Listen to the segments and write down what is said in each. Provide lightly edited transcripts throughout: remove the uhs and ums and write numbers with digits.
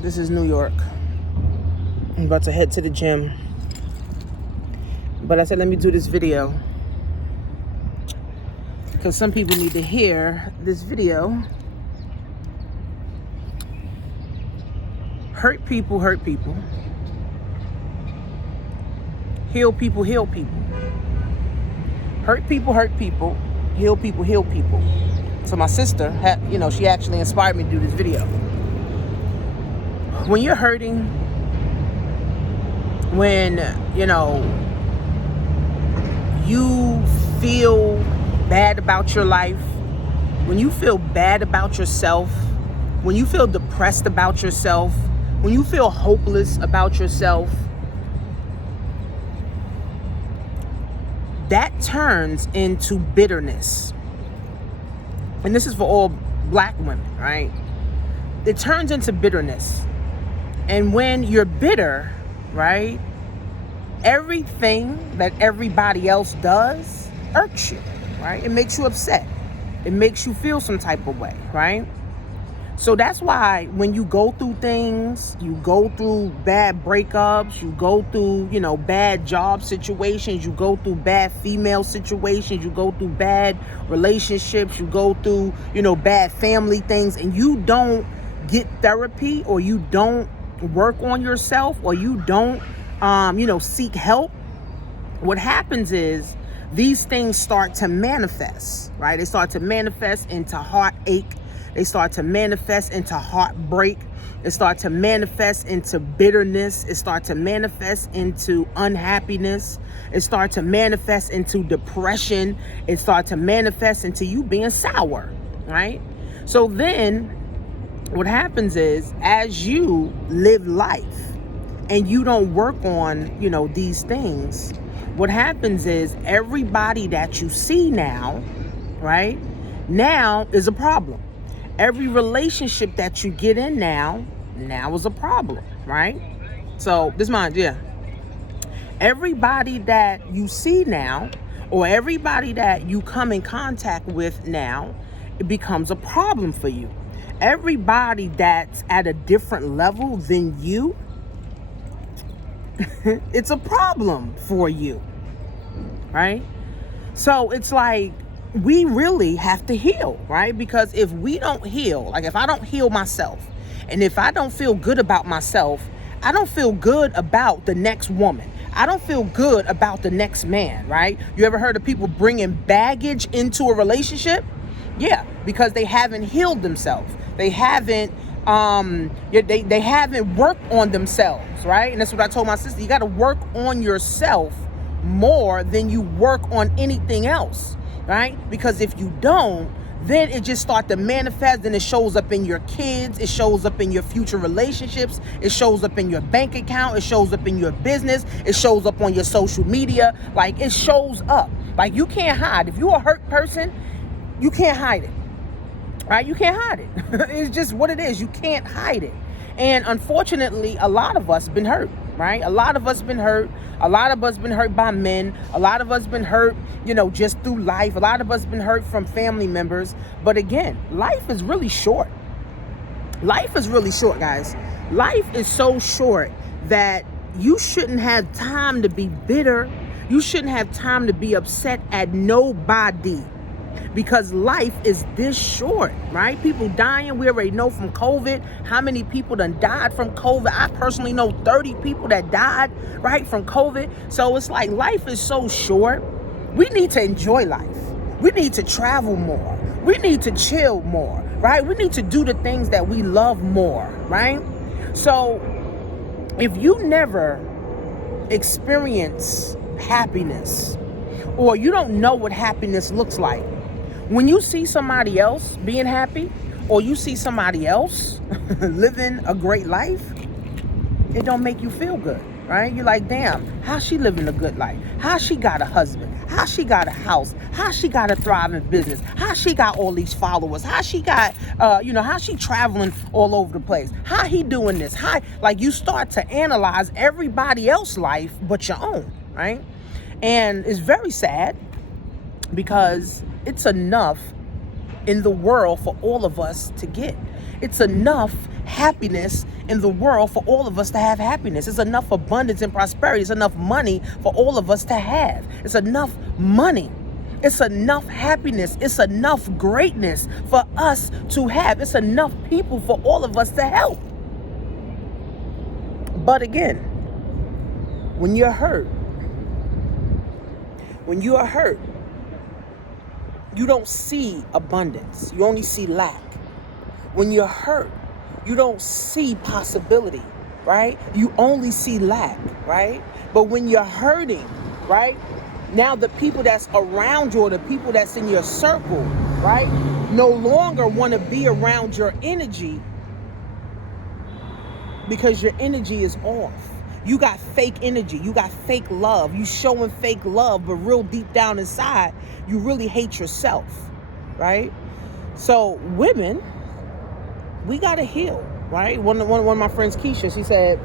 This is New York. I'm about to head to the gym. But I said, let me do this video, because some people need to hear this video. Hurt people hurt people. Heal people heal people. Hurt people hurt people. Heal people heal people. So my sister had, she actually inspired me to do this video. When you're hurting, when, you feel bad about your life, when you feel bad about yourself, when you feel depressed about yourself, when you feel hopeless about yourself, that turns into bitterness. And this is for all black women, right? It turns into bitterness. And when you're bitter, right, everything that everybody else does irks you, right? It makes you upset. It makes you feel some type of way, right? So that's why when you go through things, you go through bad breakups, you go through, bad job situations, you go through bad female situations, you go through bad relationships, you go through, bad family things, and you don't get therapy, or you don't work on yourself, or you don't, seek help, what happens is these things start to manifest, right? They start to manifest into heartache. They start to manifest into heartbreak. It start to manifest into bitterness. It start to manifest into unhappiness. It start to manifest into depression. It start to manifest into you being sour, right? So then what happens is, as you live life and you don't work on, these things, what happens is everybody that you see now, right, now is a problem. Every relationship that you get in now is a problem, right? So this mind, yeah. Everybody that you see now, or everybody that you come in contact with now, it becomes a problem for you. Everybody that's at a different level than you, it's a problem for you, right? So it's like, we really have to heal, right? Because if we don't heal, like if I don't heal myself, and if I don't feel good about myself, I don't feel good about the next woman. I don't feel good about the next man, right? You ever heard of people bringing baggage into a relationship? Yeah, because they haven't healed themselves. They haven't, they haven't worked on themselves, right? And that's what I told my sister. You got to work on yourself more than you work on anything else, right? Because if you don't, then it just starts to manifest, and it shows up in your kids, it shows up in your future relationships, it shows up in your bank account, it shows up in your business, it shows up on your social media. Like, it shows up. Like, you can't hide. If you're a hurt person, you can't hide it, right? You can't hide it. It's just what it is. You can't hide it. And unfortunately, a lot of us been hurt, right? A lot of us been hurt. A lot of us been hurt by men. A lot of us been hurt, just through life. A lot of us been hurt from family members. But again, life is really short. Life is really short, guys. Life is so short that you shouldn't have time to be bitter. You shouldn't have time to be upset at nobody. Because life is this short, right? People dying. We already know from COVID how many people done died from COVID. I personally know 30 people that died, right, from COVID. So it's like, life is so short. We need to enjoy life. We need to travel more. We need to chill more, right? We need to do the things that we love more, right? So if you never experience happiness, or you don't know what happiness looks like, when you see somebody else being happy, or you see somebody else living a great life, it don't make you feel good, right? You're like, damn, how she living a good life? How she got a husband? How she got a house? How she got a thriving business? How she got all these followers? How she got, how she traveling all over the place? How he doing this? How, like, you start to analyze everybody else's life but your own, right? And it's very sad, because it's enough in the world for all of us to get. It's enough happiness in the world for all of us to have happiness. It's enough abundance and prosperity. It's enough money for all of us to have. It's enough money. It's enough happiness. It's enough greatness for us to have. It's enough people for all of us to help. But again, when you're hurt, you don't see abundance. You only see lack. When you're hurt, you don't see possibility, right? You only see lack, right? But when you're hurting, right? Now the people that's around you, or the people that's in your circle, right, no longer want to be around your energy because your energy is off. You got fake energy. You got fake love. You showing fake love, but real deep down inside, you really hate yourself, right? So women, we got to heal, right? One of my friends, Keisha, she said,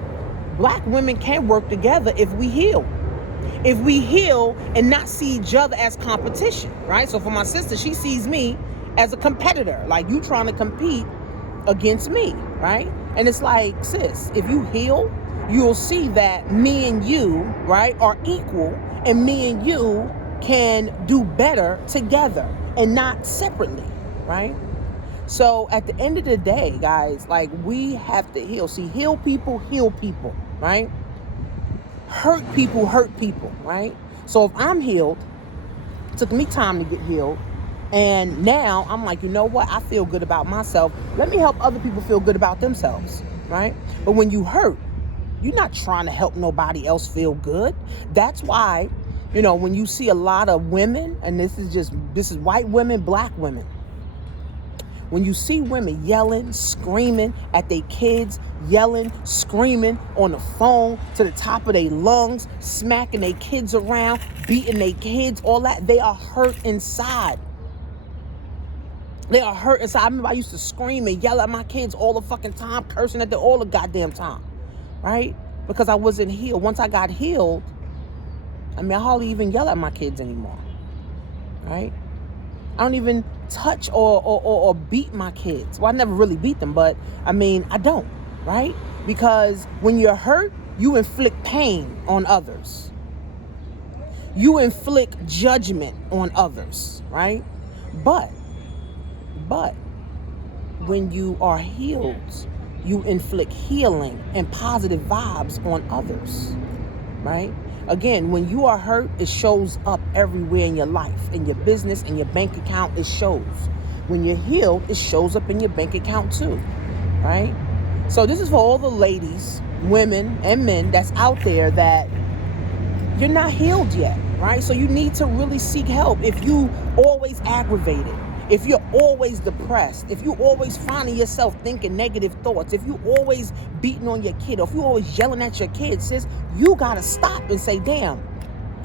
Black women can work together if we heal. If we heal and not see each other as competition, right? So for my sister, she sees me as a competitor, like you trying to compete against me, right? And it's like, sis, if you heal, you'll see that me and you, right, are equal, and me and you can do better together and not separately, right? So at the end of the day, guys, like, we have to heal. See, heal people, right? Hurt people, right? So if I'm healed, it took me time to get healed, and now I'm like, you know what? I feel good about myself. Let me help other people feel good about themselves, right? But when you hurt, you're not trying to help nobody else feel good. That's why, you know, when you see a lot of women, and this is white women, Black women, when you see women yelling, screaming at their kids, yelling, screaming on the phone to the top of their lungs, smacking their kids around, beating their kids, all that, they are hurt inside. They are hurt inside. I remember I used to scream and yell at my kids all the fucking time, cursing at them all the goddamn time, right? Because I wasn't healed. Once I got healed, I mean, I hardly even yell at my kids anymore, right? I don't even touch or beat my kids. Well, I never really beat them, but I mean, I don't, right? Because when you're hurt, you inflict pain on others. You inflict judgment on others, right? But when you are healed, you inflict healing and positive vibes on others, right? Again, when you are hurt, it shows up everywhere in your life, in your business, in your bank account, it shows. When you're healed, it shows up in your bank account too, right? So this is for all the ladies, women, and men that's out there that you're not healed yet, right? So you need to really seek help. If you always aggravated, if you're always depressed, if you always finding yourself thinking negative thoughts, if you always beating on your kid, or if you always yelling at your kid, sis, you gotta stop and say, damn,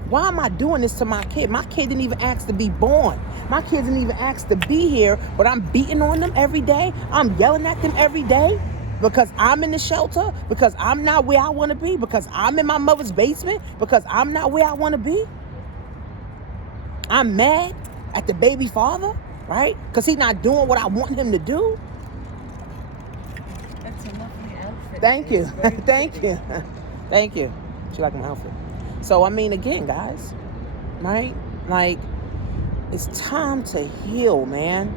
why am I doing this to my kid? My kid didn't even ask to be born. My kid didn't even ask to be here, but I'm beating on them every day. I'm yelling at them every day because I'm in the shelter, because I'm not where I wanna be, because I'm in my mother's basement, because I'm not where I wanna be. I'm mad at the baby father, right? Because he's not doing what I want him to do. That's a lovely outfit. Thank you. Thank you. Thank you. She like my outfit. So, I mean, again, guys, right? Like, it's time to heal, man.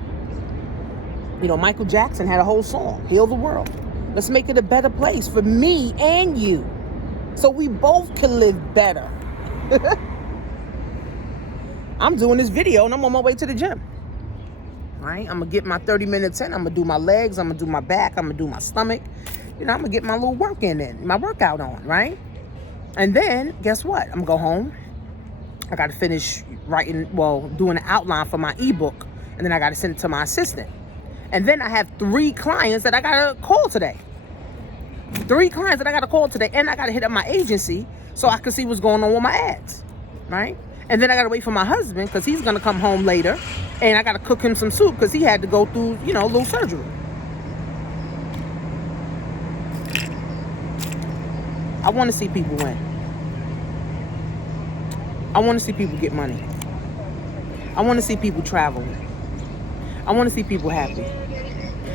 You know, Michael Jackson had a whole song, Heal the World. Let's make it a better place for me and you, so we both can live better. I'm doing this video and I'm on my way to the gym. Right? I'm gonna get my 30 minutes in. I'm gonna do my legs. I'm gonna do my back. I'm gonna do my stomach. You know, I'm gonna get my little my workout on, right? And then guess what? I'm gonna go home. I gotta finish doing an outline for my ebook, and then I gotta send it to my assistant. And then I have 3 clients that I gotta call today. 3 clients that I gotta call today, and I gotta hit up my agency so I can see what's going on with my ads, right? And then I gotta wait for my husband because he's gonna come home later, and I gotta cook him some soup because he had to go through, you know, a little surgery. I want to see people win. I want to see people get money. I want to see people travel. I want to see people happy.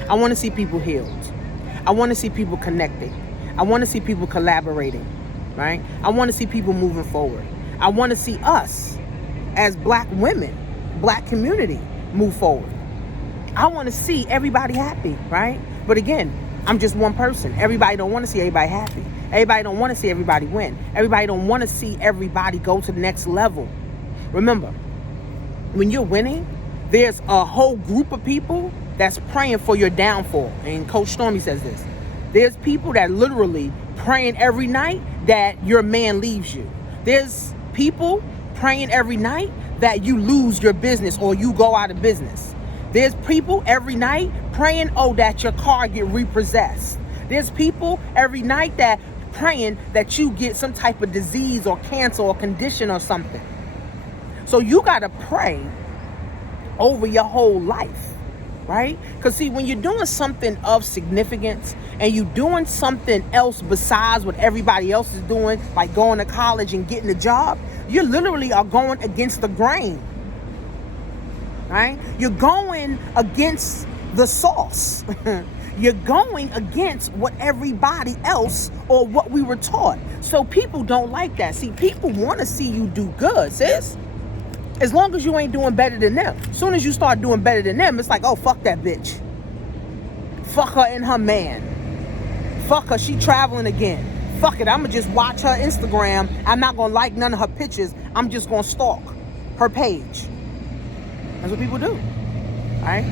I want to see people healed. I want to see people connecting. I want to see people collaborating, right? I want to see people moving forward. I want to see us as black women, black community move forward. I want to see everybody happy, right? But again, I'm just one person. Everybody don't want to see everybody happy. Everybody don't want to see everybody win. Everybody don't want to see everybody go to the next level. Remember, when you're winning, there's a whole group of people that's praying for your downfall. And Coach Stormy says this. There's people that literally praying every night that your man leaves you. There's people praying every night that you lose your business or you go out of business. There's people every night praying, that your car get repossessed. There's people every night that praying that you get some type of disease or cancer or condition or something. So you got to pray over your whole life, right? Because see, when you're doing something of significance and you're doing something else besides what everybody else is doing, like going to college and getting a job, you literally are going against the grain, right? You're going against the sauce. You're going against what everybody else or what we were taught. So people don't like that. See, people want to see you do good, sis. As long as you ain't doing better than them. As soon as you start doing better than them, it's like, oh, fuck that bitch. Fuck her and her man. Fuck her, she traveling again. Fuck it, I'ma just watch her Instagram. I'm not gonna like none of her pictures. I'm just gonna stalk her page. That's what people do, right?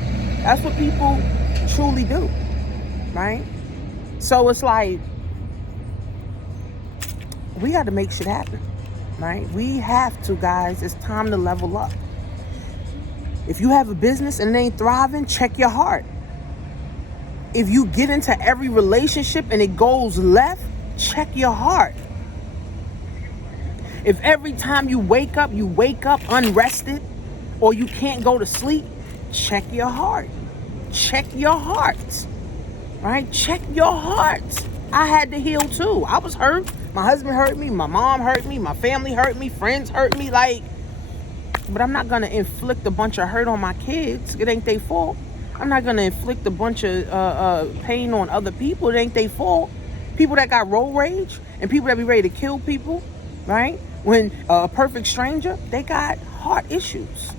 That's what people truly do, right? So it's like, we got to make shit happen, right? We have to, guys. It's time to level up. If you have a business and it ain't thriving, check your heart. If you get into every relationship and it goes left, check your heart. If every time you wake up unrested or you can't go to sleep, check your heart. Check your heart, right? Check your heart. I had to heal too. I was hurt. My husband hurt me. My mom hurt me. My family hurt me. Friends hurt me. But I'm not going to inflict a bunch of hurt on my kids. It ain't their fault. I'm not going to inflict a bunch of pain on other people. It ain't their fault. People that got road rage and people that be ready to kill people, right? When a perfect stranger, they got heart issues.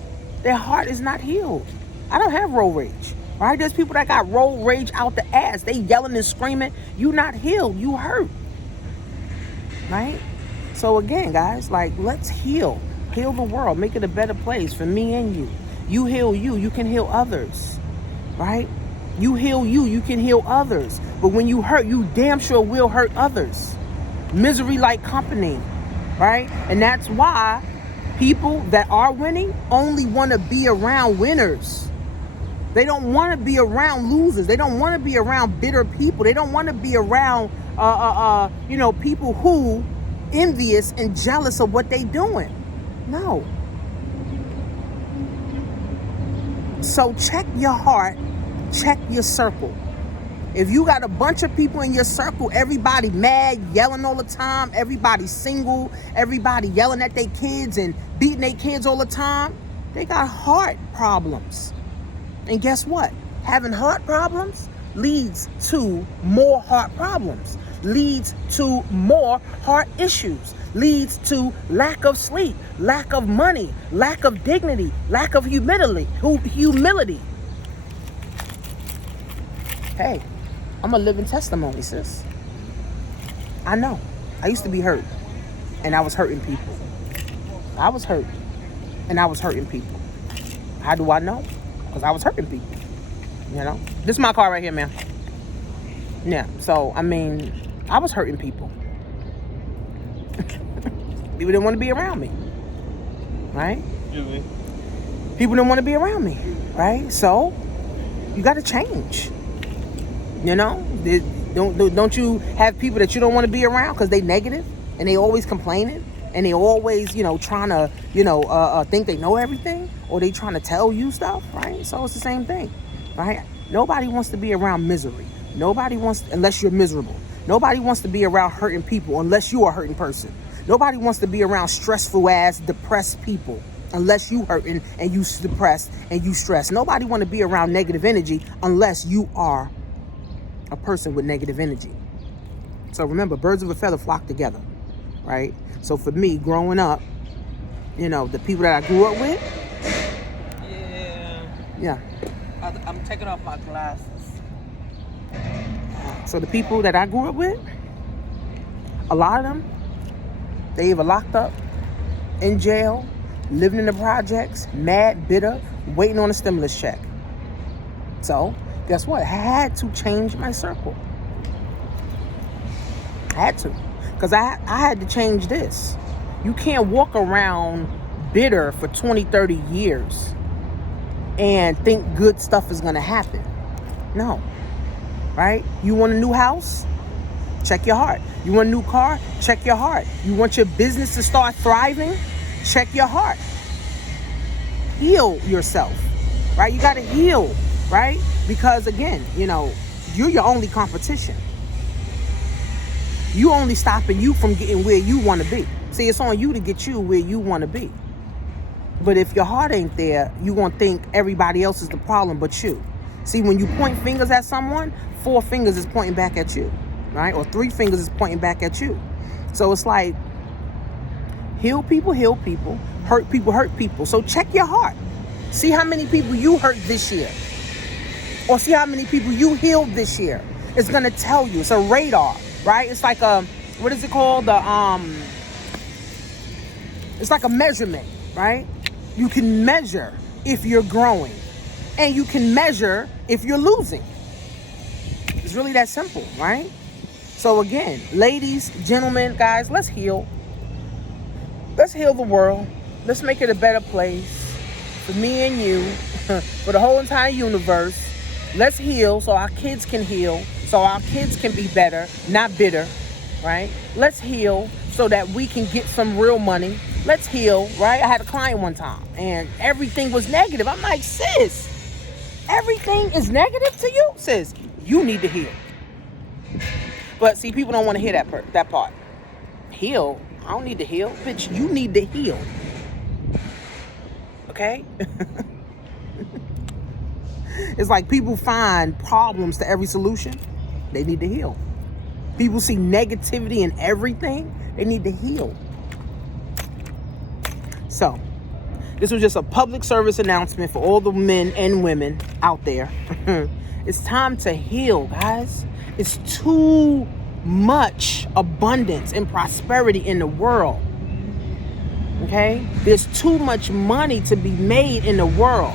Their heart is not healed. I don't have road rage, right? There's people that got road rage out the ass. They yelling and screaming. You not healed. You hurt, right? So again, guys, let's heal. Heal the world. Make it a better place for me and you. You heal you. You can heal others, right? You heal you. You can heal others. But when you hurt, you damn sure will hurt others. Misery like company, right? And that's why people that are winning only want to be around winners. They don't want to be around losers. They don't want to be around bitter people. They don't want to be around, people who envious and jealous of what they doing. No. So check your heart. Check your circle. If you got a bunch of people in your circle, everybody mad, yelling all the time, everybody single, everybody yelling at their kids and beating their kids all the time, they got heart problems. And guess what? Having heart problems leads to more heart problems, leads to more heart issues, leads to lack of sleep, lack of money, lack of dignity, lack of humility. Hey, I'm a living testimony, sis. I know. I used to be hurt, and I was hurting people. I was hurt, and I was hurting people. How do I know? Because I was hurting people, This is my car right here, man. Yeah, so, I was hurting people. People didn't want to be around me, right? Really? People didn't want to be around me, right? So, you got to change. Don't you have people that you don't want to be around because they negative and they always complaining and they always, trying to, think they know everything, or they trying to tell you stuff, right? So it's the same thing, right? Nobody wants to be around misery. Nobody wants, unless you're miserable. Nobody wants to be around hurting people unless you're a hurting person. Nobody wants to be around stressful ass, depressed people, unless you hurting and you depressed and you stressed. Nobody want to be around negative energy unless you are a person with negative energy. So remember, birds of a feather flock together, right? So for me, growing up, you know, the people that I grew up with. Yeah. I'm taking off my glasses. So the people that I grew up with, a lot of them, they either locked up, in jail, living in the projects, mad, bitter, waiting on a stimulus check. So, guess what? I had to change my circle. I had to. Because I had to change this. You can't walk around bitter for 20, 30 years and think good stuff is going to happen. No. Right? You want a new house? Check your heart. You want a new car? Check your heart. You want your business to start thriving? Check your heart. Heal yourself, right? You got to heal, right? Because again, you know, you're your only competition. You only stopping you from getting where you want to be. See, it's on you to get you where you want to be. But if your heart ain't there, you're going to think everybody else is the problem but you. See, when you point fingers at someone, 4 fingers is pointing back at you, right? Or 3 fingers is pointing back at you. So it's like, heal people, hurt people. So check your heart. See how many people you hurt this year. Or see how many people you healed this year. It's going to tell you. It's a radar, right? It's like a, what is it called? It's like a measurement, right? You can measure if you're growing. And you can measure if you're losing. It's really that simple, right? So again, ladies, gentlemen, guys, let's heal. Let's heal the world. Let's make it a better place for me and you, for the whole entire universe. Let's heal so our kids can heal, so our kids can be better, not bitter, right? Let's heal so that we can get some real money. Let's heal, right? I had a client one time and everything was negative. I'm like, sis, everything is negative to you? Sis, you need to heal. But see, people don't want to hear that part. Heal? I don't need to heal. Bitch, you need to heal. Okay? It's like people find problems to every solution. They need to heal. People see negativity in everything. They need to heal. So, this was just a public service announcement for all the men and women out there. It's time to heal, guys. It's too much abundance and prosperity in the world. Okay? There's too much money to be made in the world.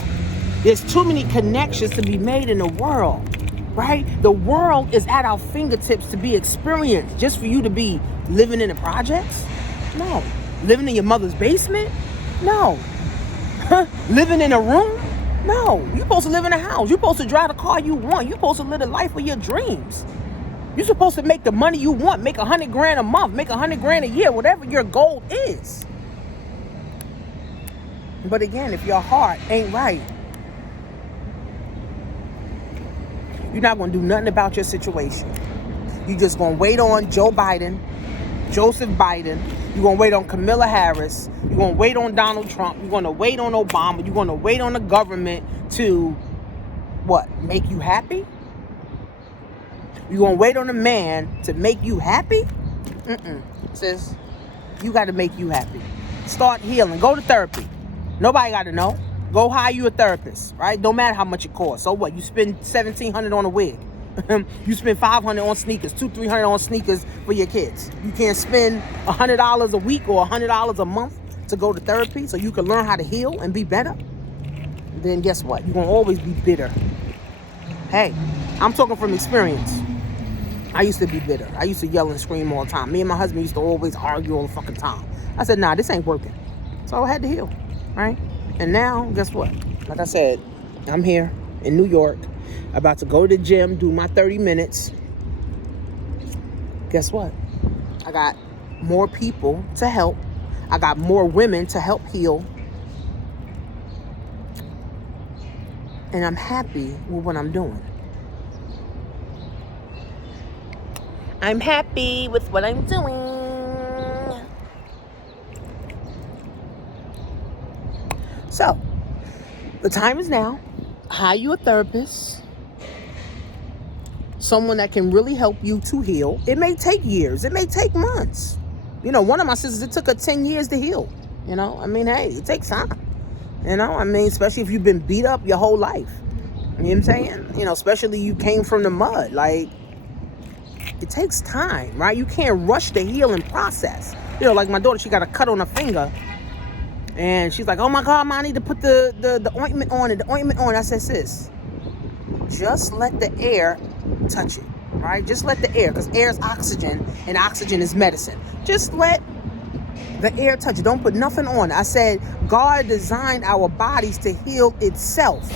There's too many connections to be made in the world. Right? The world is at our fingertips to be experienced. Just for you to be living in the projects? No. Living in your mother's basement? No. Living in a room? No. You're supposed to live in a house. You're supposed to drive the car you want. You're supposed to live the life of your dreams. You're supposed to make the money you want. Make $100,000 a month. Make $100,000 a year. Whatever your goal is. But again, if your heart ain't right, you're not going to do nothing about your situation. You're just going to wait on Joe Biden, Joseph Biden. You're going to wait on Kamala Harris. You're going to wait on Donald Trump. You're going to wait on Obama. You're going to wait on the government to, what, make you happy? You're going to wait on a man to make you happy? Sis, you got to make you happy. Start healing. Go to therapy. Nobody got to know. Go hire you a therapist, right? Don't matter how much it costs. So what? You spend $1,700 on a wig. You spend $500 on sneakers, $200-300 on sneakers for your kids. You can't spend $100 a week or $100 a month to go to therapy so you can learn how to heal and be better. Then guess what? You're going to always be bitter. Hey, I'm talking from experience. I used to be bitter. I used to yell and scream all the time. Me and my husband used to always argue all the fucking time. I said, nah, this ain't working. So I had to heal, right? And now, guess what? Like I said, I'm here in New York, about to go to the gym, do my 30 minutes. Guess what? I got more people to help. I got more women to help heal. And I'm happy with what I'm doing. I'm happy with what I'm doing. The time is now. Hire you a therapist, someone that can really help you to heal. It may take years. It may take months. You know, one of my sisters, it took her 10 years to heal. You know, I mean, hey, it takes time. You know, I mean, especially if you've been beat up your whole life. You know what I'm saying? You know, especially you came from the mud. Like, it takes time, right? You can't rush the healing process. You know, like my daughter, she got a cut on her finger. And she's like, oh my God, Ma, I need to put the ointment on it, the ointment on. I said, sis, just let the air touch it, right? Just let the air, because air is oxygen, and oxygen is medicine. Just let the air touch it. Don't put nothing on it. I said, God designed our bodies to heal itself,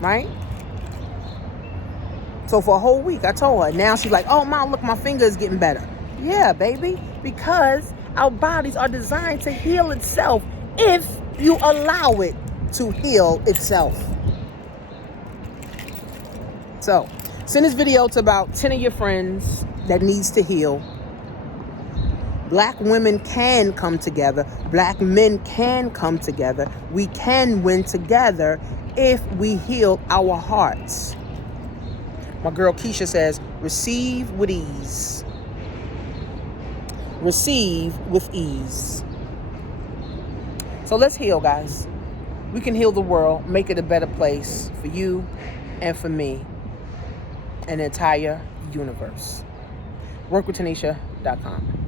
right? So for a whole week, I told her. Now she's like, oh, Mom, look, my finger is getting better. Yeah, baby, because our bodies are designed to heal itself if you allow it to heal itself. So send this video to about 10 of your friends that needs to heal. Black women can come together. Black men can come together. We can win together if we heal our hearts. My girl Keisha says, receive with ease. Receive with ease. So let's heal, guys. We can heal the world, make it a better place for you and for me and the entire universe. Workwithtanisha.com.